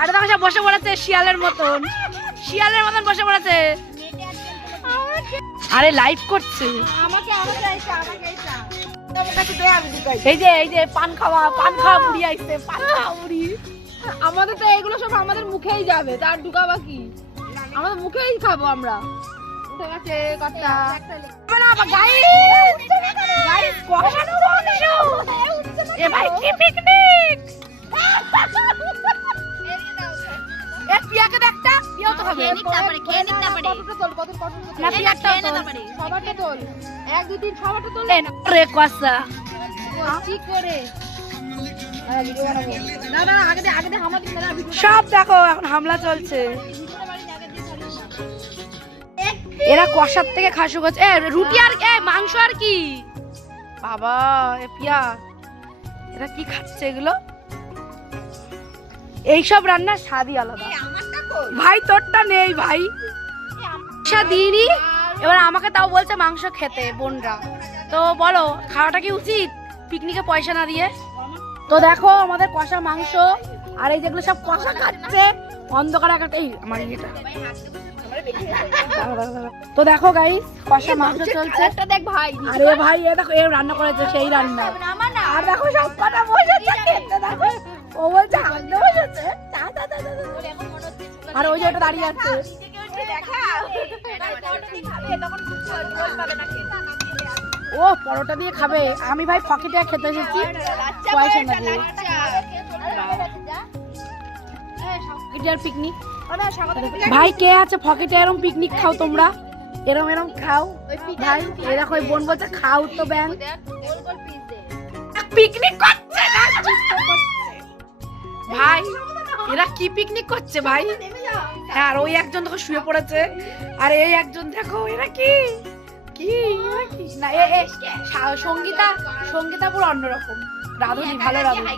আরে দেখো সব বসে পড়েছে শিয়ালের মতন। শিয়ালের মতন বসে পড়েছে। আরে লাইভ করছে। এই যে এই যে পান খাওয়া পান খাওয়া বুড়ি আইছে পান খাওয়া বুড়ি। আমাদের তো এগুলো সব আমাদের মুখেই যাবে তার ঢুকাবা কি আমাদের মুখেই খাব আমরা। উঠে গেছে কথা গাইস এ ভাই কি পিকনিক সবারটা তোল। এক, দুই, তিন, সবারটা তোল। রে কষা কি করে? সব দেখো এখন হামলা চলছে। এরা কষার থেকে খাসু করছে এ রুটি আর এ মাংস আর কি? বাবা এ পিয়া এরা কি খাচ্ছে এগুলো? এইসব রান্নার স্বাদই আলাদা। ভাই তোরটা নেই ভাই। পয়সা দিইনি। এবার আমাকে তাও বলছে মাংস খেতে বোনরা। তো বলো খাওয়াটা কি উচিত পিকনিকে পয়সা না দিয়ে? তো দেখো আমাদের কষা মাংস আর এই যেগুলো সব কষা খাচ্ছে অন্ধকার একটা এই আমার দাঁড়া। তো দেখো গাইস কষা মাংস চলছে। একটা দেখ ভাই আরে ভাই এ দেখো এ রান্না করেছে সেই রান্না। আর দেখো সব কটা বসেছে দেখো। ও বলছে। আর ওই যে ওটা দাঁড়িয়ে আছে। ও পরোটা দিয়ে খাবে। আমি ভাই পকেটে খেতে এসেছি। পয়সা না দিয়ে। পকেটে আর পিকনিক ভাই কে আছে পকেটে? এরম পিকনিক খাও তোমরা। এরম এরম খাও। ভাই এরকম বোন বলছে খাও তো ব্যাং পিকনিক করছে না। ভাই এরা কি পিকনিক করছে ভাই? হ্যাঁ আর ওই একজন দেখো শুয়ে পড়েছে। আর এই একজন দেখো, এরা কি? কি? না সঙ্গীতা সঙ্গীতা পুরো অন্যরকম। রাধুনি, ভালো রাধুনি।